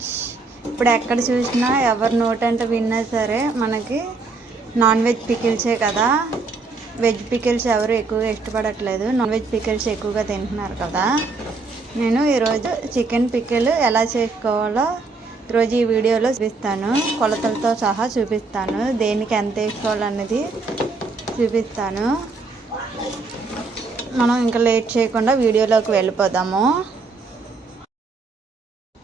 Friends, ఇప్పుడు ఎక్కడ చూసినా ఎవరు నోటంటే విన్నా సరే మనకి నాన్ వెజ్ పికిల్సే కదా. వెజ్ పికిల్స్ ఎవరు ఎక్కువగా ఇష్టపడట్లేదు, నాన్ వెజ్ పికిల్స్ ఎక్కువగా తింటున్నారు కదా. నేను ఈరోజు చికెన్ పికిల్ ఎలా చేసుకోవాలో ఈరోజు ఈ వీడియోలో చూపిస్తాను. కొలతలతో సహా చూపిస్తాను, దేనికి ఎంత వేసుకోవాలన్నది చూపిస్తాను. మనం ఇంకా లేట్ చేయకుండా వీడియోలోకి వెళ్ళిపోదాము.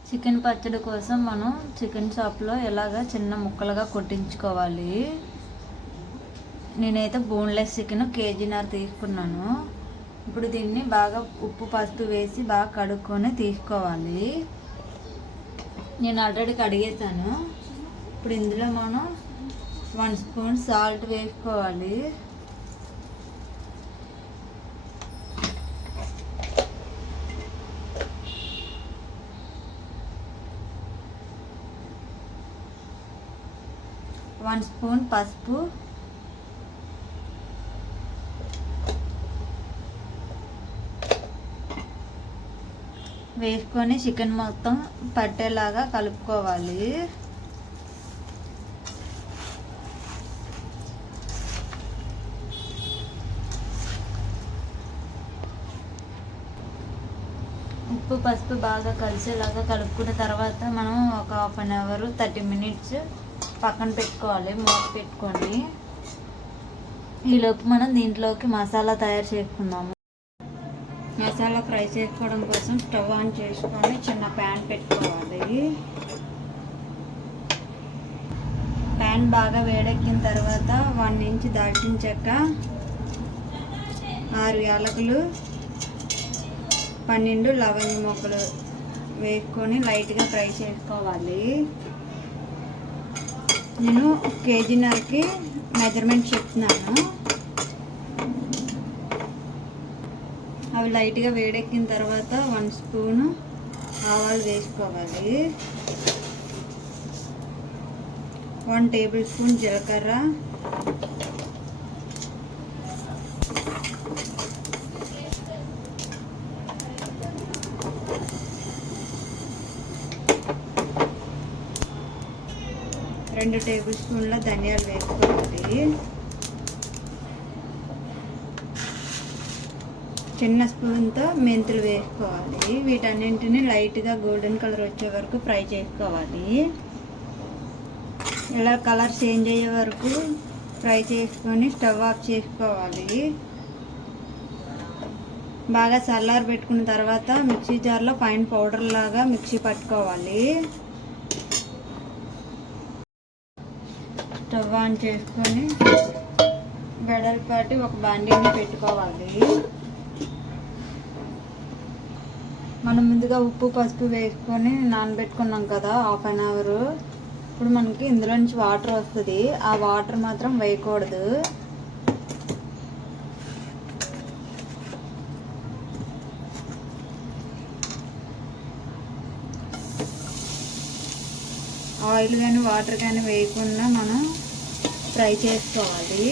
చికెన్ పచ్చడి కోసం మనం చికెన్ షాప్లో ఇలాగ చిన్న ముక్కలుగా కొట్టించుకోవాలి. నేనైతే బోన్లెస్ చికెన్ కేజీన్నర తీసుకున్నాను. ఇప్పుడు దీన్ని బాగా ఉప్పు పసుపు వేసి బాగా కడుక్కొని తీసుకోవాలి. నేను ఆల్రెడీ కడిగేసాను. ఇప్పుడు ఇందులో మనం 1 స్పూన్ సాల్ట్ వేసుకోవాలి. వన్ స్పూన్ పసుపు, వేసుకొని చికెన్ మొత్తం పట్టేలాగా కలుపుకోవాలి. ఉప్పు పసుపు బాగా కలిసేలాగా కలుపుకున్న తర్వాత మనం ఒక 1/2 అవర్ 30 మినిట్స్ పక్కన పెట్టుకోవాలి, మూత పెట్టుకొని. ఈలోపు మనం దీంట్లోకి మసాలా తయారు చేసుకుందాము. మసాలా ఫ్రై చేసుకోవడం కోసం స్టవ్ ఆన్ చేసుకొని చిన్న ప్యాన్ పెట్టుకోవాలి. ప్యాన్ బాగా వేడెక్కిన తర్వాత 1 ఇంచ్ దాల్చిన చెక్క, 6 యాలకులు, 12 లవంగ మొక్కలు వేసుకొని లైట్గా ఫ్రై చేసుకోవాలి. నేను కేజీన్నరకి మెజర్మెంట్ చెప్తున్నాను. అవి లైట్గా వేడెక్కిన తర్వాత 1 స్పూను ఆవాలు వేసుకోవాలి. 1 టేబుల్ స్పూన్ జీలకర్ర, 2 టేబుల్ స్పూన్ల ధనియాలు వేసుకోవాలి. చిన్న స్పూన్తో మెంతులు వేసుకోవాలి. వీటన్నింటిని లైట్గా గోల్డెన్ కలర్ వచ్చే వరకు ఫ్రై చేసుకోవాలి. ఇలా కలర్ చేంజ్ అయ్యే వరకు ఫ్రై చేసుకొని స్టవ్ ఆఫ్ చేసుకోవాలి. బాగా చల్లారి పెట్టుకున్న తర్వాత మిక్సీ జార్లో ఫైన్ పౌడర్ లాగా మిక్సీ పట్టుకోవాలి. స్టవ్ ఆన్ చేసుకొని వెడల్పాటి ఒక బాండీని పెట్టుకోవాలి. మనం ముందుగా ఉప్పు పసుపు వేసుకొని నానబెట్టుకున్నాం కదా 1/2 అవర్. ఇప్పుడు మనకి ఇందులో నుంచి వాటర్ వస్తుంది. ఆ వాటర్ మాత్రం వేయకూడదు. ఆయిల్ కానీ వాటర్ కానీ వేయకుండా మనం ఫ్రై చేసుకోవాలి.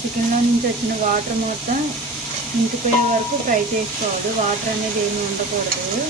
చికెన్లో నుంచి వచ్చిన వాటర్ మొత్తం ఇంకిపోయే వరకు ఫ్రై చేసుకోవాలి. వాటర్ అనేది ఏమి ఉండకూడదు.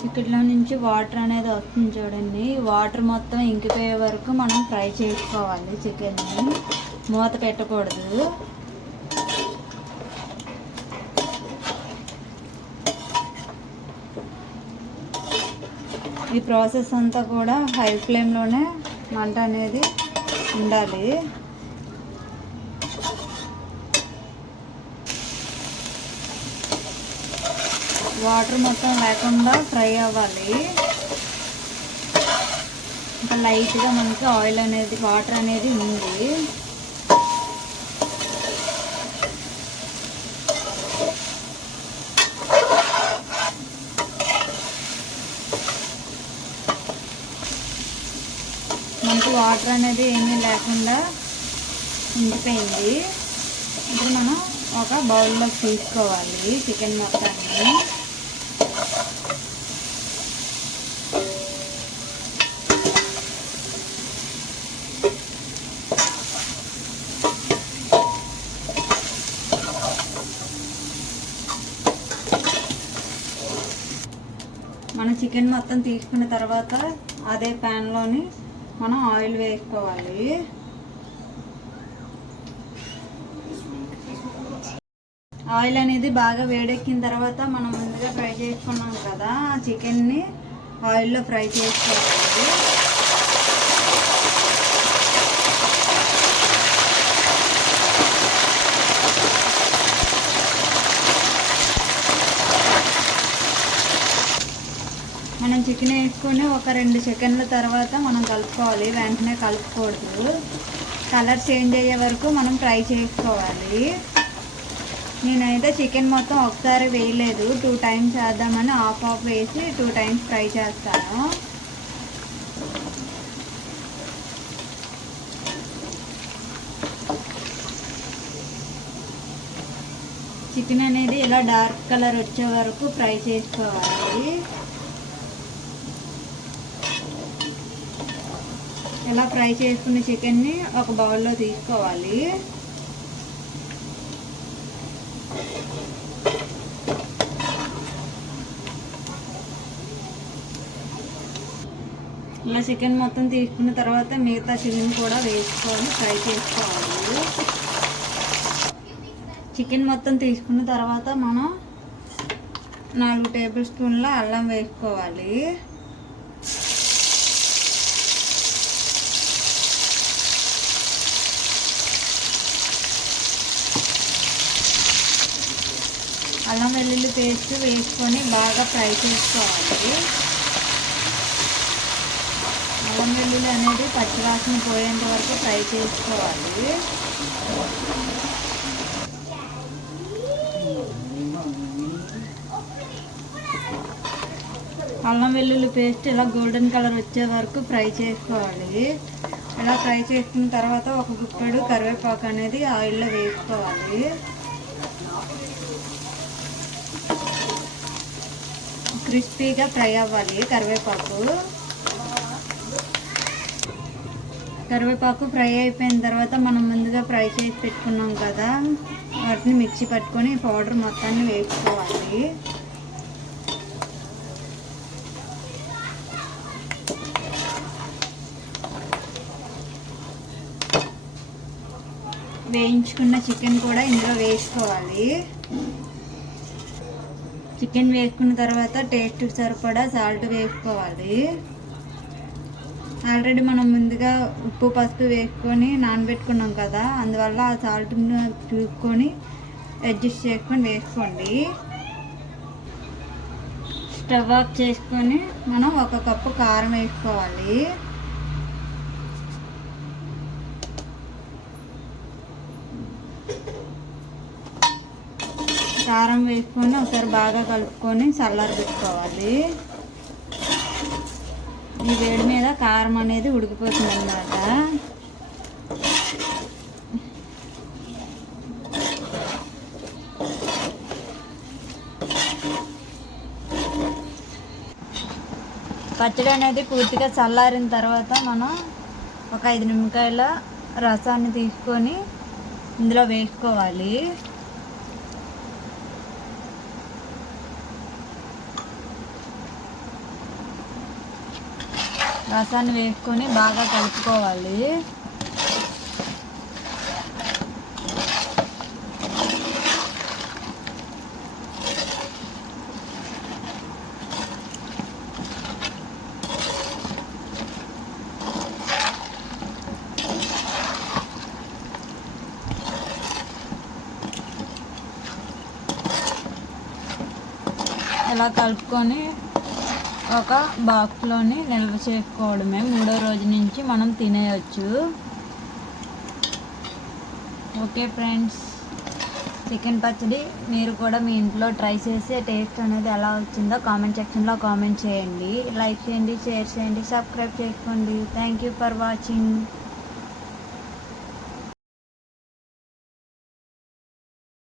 చికెన్లో నుంచి వాటర్ అనేది వస్తుంది చూడండి. వాటర్ మొత్తం ఇంకిపోయే వరకు మనం ఫ్రై చేసుకోవాలి. చికెన్ని మూత పెట్టకూడదు. ఈ ప్రాసెస్ అంతా కూడా హై ఫ్లేమ్లోనే మంట అనేది ఉండాలి. వాటర్ మొత్తం లేకుండా ఫ్రై అవ్వాలి. ఇంకా లైట్గా మనకి ఆయిల్ అనేది వాటర్ అనేది ఉంది. వాటర్ అనేది ఏమీ లేకుండా ఉండిపోయింది. ఇప్పుడు మనం ఒక బౌల్లోకి తీసుకోవాలి చికెన్ మొత్తాన్ని. మన చికెన్ మొత్తం తీసుకున్న తర్వాత అదే ప్యాన్లోని మనం ఆయిల్ వేసుకోవాలి. ఆయిల్ అనేది బాగా వేడెక్కిన తర్వాత మనం ముందుగా ఫ్రై చేసుకున్నాం కదా ఆ చికెన్ని ఆయిల్లో ఫ్రై చేసుకోవాలి. మనం చికెన్ వేసుకొని ఒక 2 సెకండ్ల తర్వాత మనం కలుపుకోవాలి. వెంటనే కలుపుకూడదు. కలర్ చేంజ్ అయ్యే వరకు మనం ఫ్రై చేసుకోవాలి. నేనైతే చికెన్ మొత్తం ఒకసారి వేయలేదు, 2 టైమ్స్ వేద్దామని హాఫ్ వేసి 2 టైమ్స్ ఫ్రై చేస్తాను. చికెన్ అనేది ఇలా డార్క్ కలర్ వచ్చే వరకు ఫ్రై చేసుకోవాలి. ఇలా ఫ్రై చేసుకున్న చికెన్ని ఒక బౌల్లో తీసుకోవాలి. ఇలా చికెన్ మొత్తం తీసుకున్న తర్వాత మిగతా చికెన్ కూడా వేసుకొని ఫ్రై చేసుకోవాలి. చికెన్ మొత్తం తీసుకున్న తర్వాత మనం 4 టేబుల్ స్పూన్ల అల్లం వేసుకోవాలి. అల్లం వెల్లుల్లి పేస్ట్ వేసుకొని బాగా ఫ్రై చేసుకోవాలి. అల్లం వెల్లుల్లి అనేది పచ్చివాసన పోయేంత వరకు ఫ్రై చేసుకోవాలి. అల్లం వెల్లుల్లి పేస్ట్ ఇలా గోల్డెన్ కలర్ వచ్చే వరకు ఫ్రై చేసుకోవాలి. ఇలా ఫ్రై చేసుకున్న తర్వాత ఒక గుప్పెడు కరివేపాకు అనేది ఆయిల్లో వేసుకోవాలి. క్రిస్పీగా ఫ్రై అవ్వాలి కరివేపాకు ఫ్రై అయిపోయిన తర్వాత మనం ముందుగా ఫ్రై చేసి పెట్టుకున్నాం కదా వాటిని మిక్సీ పట్టుకొని పౌడర్ మొత్తాన్ని వేసుకోవాలి. వేయించుకున్న చికెన్ కూడా ఇందులో వేసుకోవాలి. చికెన్ వేసుకున్న తర్వాత టేస్ట్ సరిపడా సాల్ట్ వేసుకోవాలి. ఆల్రెడీ మనం ముందుగా ఉప్పు పసుపు వేసుకొని నానబెట్టుకున్నాం కదా అందువల్ల ఆ సాల్ట్ని చూసుకొని అడ్జస్ట్ చేసుకొని వేసుకోండి. స్టవ్ ఆఫ్ చేసుకొని మనం 1 కప్పు కారం వేసుకోవాలి. కారం వేసుకొని ఒకసారి బాగా కలుపుకొని చల్లారబెట్టుకోవాలి. ఈ వేడి మీద కారం అనేది ఉడికిపోతుంది అన్నమాట. పచ్చడి అనేది పూర్తిగా చల్లారిన తర్వాత మనం ఒక 5 నిమ్మకాయల రసాన్ని తీసుకొని ఇందులో వేసుకోవాలి. రసాన్ని వేసుకొని బాగా కలుపుకోవాలి. ఇలా కలుపుకొని ఒక బాక్స్లోని నిల్వ చేసుకోవడమే. 3వ రోజు నుంచి మనం తినేయచ్చు. Okay friends. చికెన్ పచ్చడి మీరు కూడా మీ ఇంట్లో ట్రై చేసి టేస్ట్ అనేది ఎలా వచ్చిందో కామెంట్ సెక్షన్లో కామెంట్ చేయండి. లైక్ చేయండి, షేర్ చేయండి, సబ్స్క్రైబ్ చేసుకోండి. Thank you for watching.